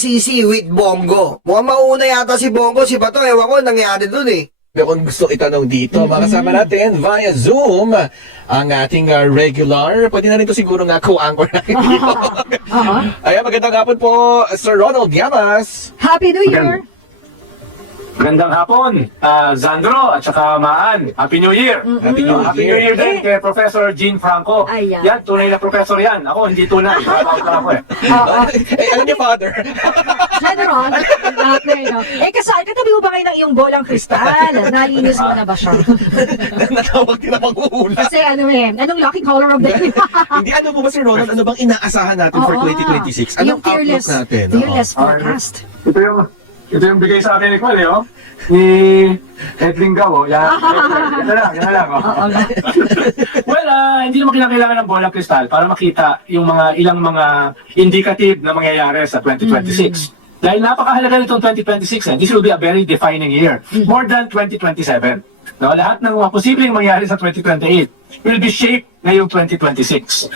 ICC with Bongo. Mukhang mauna yata si Bongo, si Bato, ewan ko, nangyari dun eh. Kung gusto itanong dito, makasama natin via Zoom ang ating regular, pwede na rin ito siguro nga co-anchor natin dito. Ayan, magandang hapon po, Sir Ronald Llamas. Happy New Year! Magandang hapon, Zandro at saka Maan. Happy New Year! Happy New Happy New Year din kay Professor Jean Franco. Ayan. Yan, tunay na professor yan. Ako, hindi tunay. Trabaho lang ako eh. Ano niya, Father? General, katabi mo ba kayo ng iyong bolang kristal? Nalinis mo na ba siya? Natawag din ang mag-uula. Kasi anong lucky color of the year? Hindi, ano po ba, Sir Ronald, ano bang inaasahan natin for 2026? Anong Yung fearless, outlook natin? fearless forecast. Ito yung bigay sa akin ni Kwale, oh. Ni Edwin Gao. Yan na lang. Oh. Well, hindi naman kinakailangan ng bolang kristal para makita yung ilang mga indicative na mangyayari sa 2026. Dahil napakahalaga nitong 2026, this will be a very defining year. More than 2027. No, lahat ng mga posibleng mangyari sa 2028 will be shaped ngayong 2026.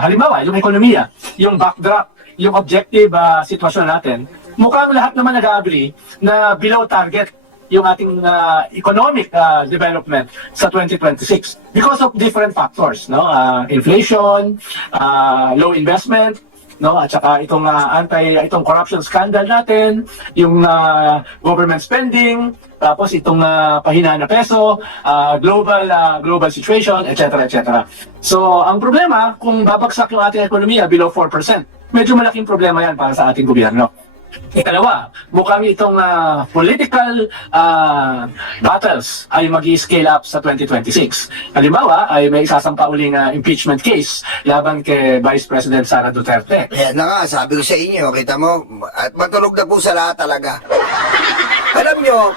Halimbawa, yung ekonomiya, yung backdrop, yung objective sitwasyon natin, mukhang lahat naman nag-agree na below target yung ating economic development sa 2026 because of different factors, no? Inflation, low investment, no? At saka itong itong corruption scandal natin, yung government spending, tapos itong pahina na peso, global situation, etc. So, ang problema, kung babagsak yung ating ekonomiya below 4%, medyo malaking problema yan para sa ating gobyerno. Ikalawa, mukhang itong political battles ay mag-i-scale up sa 2026. Halimbawa, ay may isasampa uling impeachment case laban kay Vice President Sara Duterte. Ayan na nga, sabi ko sa inyo, kita mo, at matulog na po sa lahat talaga. Alam nyo,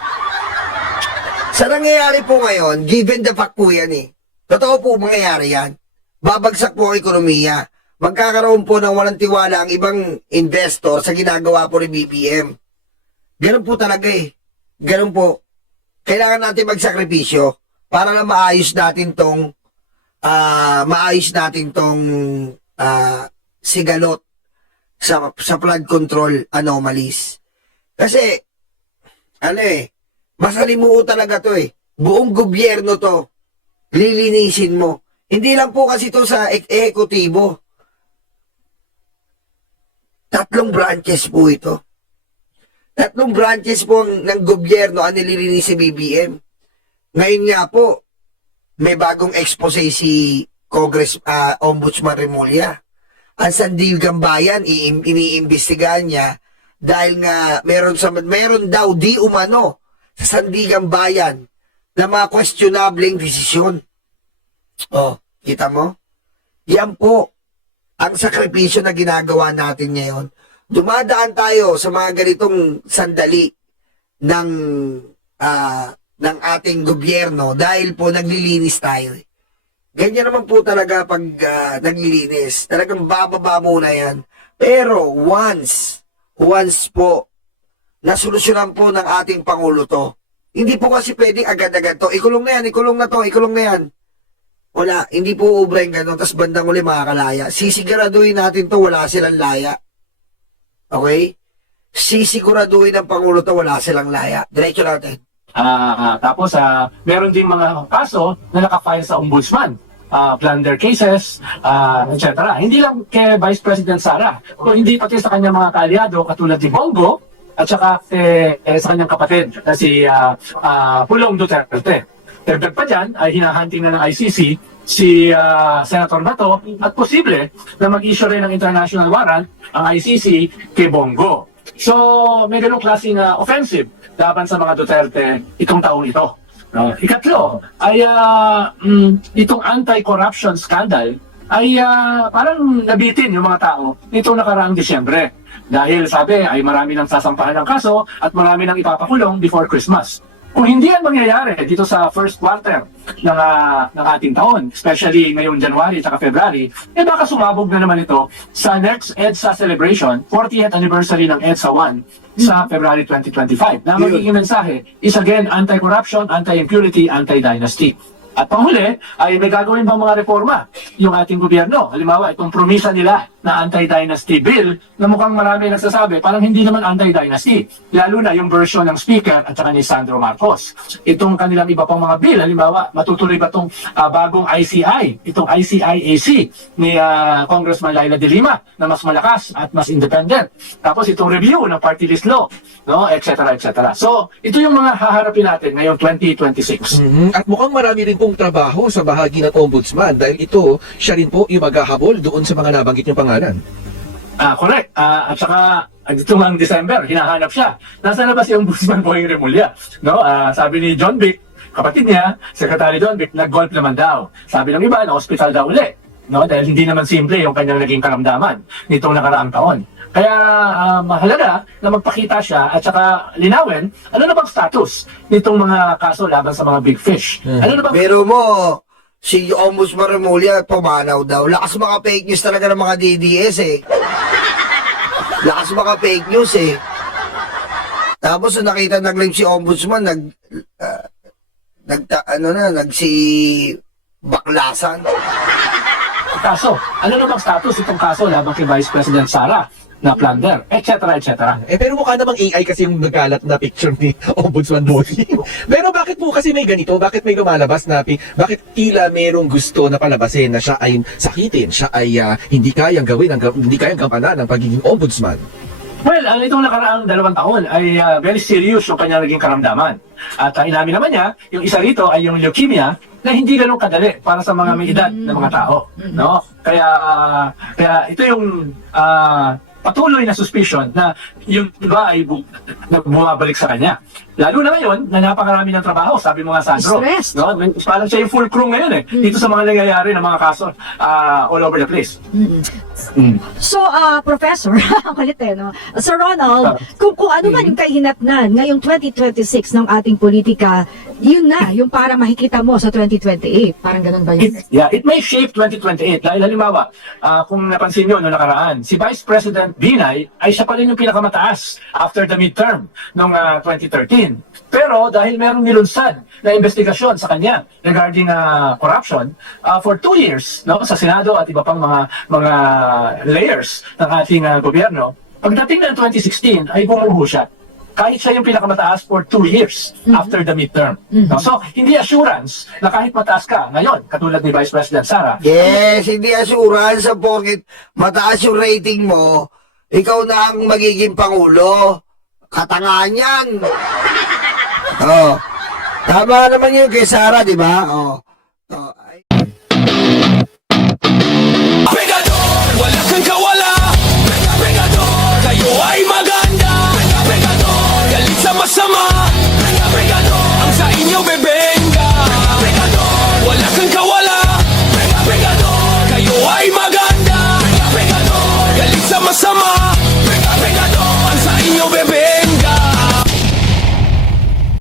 sa nangyayari po ngayon, given the fact po yan eh. Totoo po mangyayari yan. Babagsak po ang ekonomiya. Magkakaroon po ng walang tiwala ang ibang investor sa ginagawa po ni BBM. Ganun po talaga eh. Ganun po. Kailangan natin magsakripisyo para na maayos natin tong sigalot sa flood control anomalies. Kasi, masalimuot talaga to eh. Buong gobyerno to. Lilinisin mo. Hindi lang po kasi to sa ekutibo. 3 branches po ito. 3 branches po ng gobyerno ang nililinis si BBM. Ngayon nga po, may bagong expose si Ombudsman Remulla. Ang Sandigan Bayan, iniimbestigahan niya dahil nga meron daw di umano sa Sandigan Bayan na mga questionableng desisyon. Oh, kita mo? Yan po ang sakripisyo na ginagawa natin ngayon. Dumadaan tayo sa mga ganitong sandali ng ating gobyerno dahil po naglilinis tayo. Ganyan naman po talaga pag naglilinis. Talagang bababa muna yan. Pero once po nasolusyonan po ng ating Pangulo to, hindi po kasi pwedeng agad-agad to. Ikulong na yan, ikulong na to, ikulong na yan. Wala, hindi po ubra yung gano'n, tapos bandang uli makakalaya. Sisiguraduhin natin to, wala silang laya. Okay? Sisiguraduhin ng Pangulo to, wala silang laya. Diretso natin. Tapos, meron ding mga kaso na nakafile sa ombudsman. Plunder cases, etc. Hindi lang kay Vice President Sara, kung hindi pati sa kanyang mga kaalyado katulad ni Bongo, at saka sa kanyang kapatid na si Pulong Duterte. Dagdag pa dyan ay hinahunting na ng ICC si Senator Bato at posible na mag-issue rin ng international warrant ang ICC kay Bongo. So may ganong klaseng offensive laban sa mga Duterte itong taong ito. No? Ikatlo ay itong anti-corruption scandal ay parang nabitin yung mga tao nitong nakaraang Disyembre. Dahil sabi ay marami nang sasampahan ng kaso at marami nang ipapakulong before Christmas. Kung hindi yan mangyayari dito sa first quarter ng ating taon, especially ngayong January at February, baka sumabog na naman ito sa next EDSA celebration, 40th anniversary ng EDSA 1 sa February 2025. Na magiging mensahe is again anti-corruption, anti-impunity, anti-dynasty. At panghuli ay may gagawin bang mga reforma yung ating gobyerno. Halimbawa, itong promisa nila na anti-dynasty bill na mukhang marami nagsasabi, parang hindi naman anti-dynasty. Lalo na yung version ng Speaker at saka ni Sandro Marcos. Itong kanilang iba pang mga bill, halimbawa, matutuloy ba itong bagong ICI, itong ICIAC ni Congressman Laila de Lima na mas malakas at mas independent. Tapos itong review ng party list law, no, etc. etc. So, ito yung mga haharapin natin ngayong 2026. At mukhang marami rin pong trabaho sa bahagi ng ombudsman dahil ito, siya rin po yung maghahabol doon sa mga nabanggit niyong pangalan. Correct. At saka, dito ng December, hinahanap siya. Nasa na ba si Ombudsman Boying Remulla? No? Sabi ni John Vic, kapatid niya, Secretary John Vic, nag-golf naman daw. Sabi ng iba, na-hospital daw uli. No? Dahil hindi naman simple yung kanyang naging karamdaman nitong nakaraang taon. Kaya mahalaga na magpakita siya at saka linawin ano na bang status nitong mga kaso laban sa mga big fish. Ano na bang Pero mo, si Ombudsman Remulla, pumanaw daw. Lakas mga fake news talaga ng mga DDS eh. Lakas mga fake news eh. Tapos nung nakita nag-live si Ombudsman, nagsi baklasan. kaso? Ano na bang status itong kaso laban kay Vice President Sara na plunder, etc. etc. Pero mukha namang AI kasi yung nagkalat na picture ni Ombudsman Boying. Pero bakit po kasi may ganito? Bakit may lumalabas na bakit tila merong gusto na palabasin na siya ay sakitin, siya ay hindi kayang gawin, hindi kayang gampanan ng pagiging ombudsman? Well, itong nakaraang 2 taon ay very serious yung kanyang naging karamdaman. At inamin naman niya, yung isa rito ay yung leukemia na hindi ganun kadali para sa mga may edad na mga tao. No? Kaya ito yung patuloy na suspicion na yung iba ay bumabalik sa kanya. Lalo na ngayon na napakarami ng trabaho, sabi mo nga Sandro. Stressed. No? Parang siya yung full crew ngayon dito sa mga nangyayari ng mga kaso all over the place. So, Professor, ang kulit no? Sir Ronald, kung ano man yung kahinatnan ngayong 2026 ng ating politika, yun na, yung para makikita mo sa 2028. Parang ganun ba yun? It may shape 2028. Dahil halimbawa, kung napansin nyo noong nakaraan, si Vice President Binay ay siya pa rin yung pinakamataas after the midterm noong 2013. Pero dahil merong nilunsad na investigasyon sa kanya regarding corruption for 2 years no, sa Senado at iba pang mga layers ng ating gobyerno, pagdating ng 2016 ay bumuho siya. Kahit siya yung pinakamataas for 2 years after the midterm. No? So, hindi assurance na kahit mataas ka ngayon, katulad ni Vice President Sara, Yes, hindi assurance sa porket mataas yung rating mo, ikaw na ang magiging pangulo. Katangahan yan. Oh. Tama naman yun kay Sara, di ba? Oh.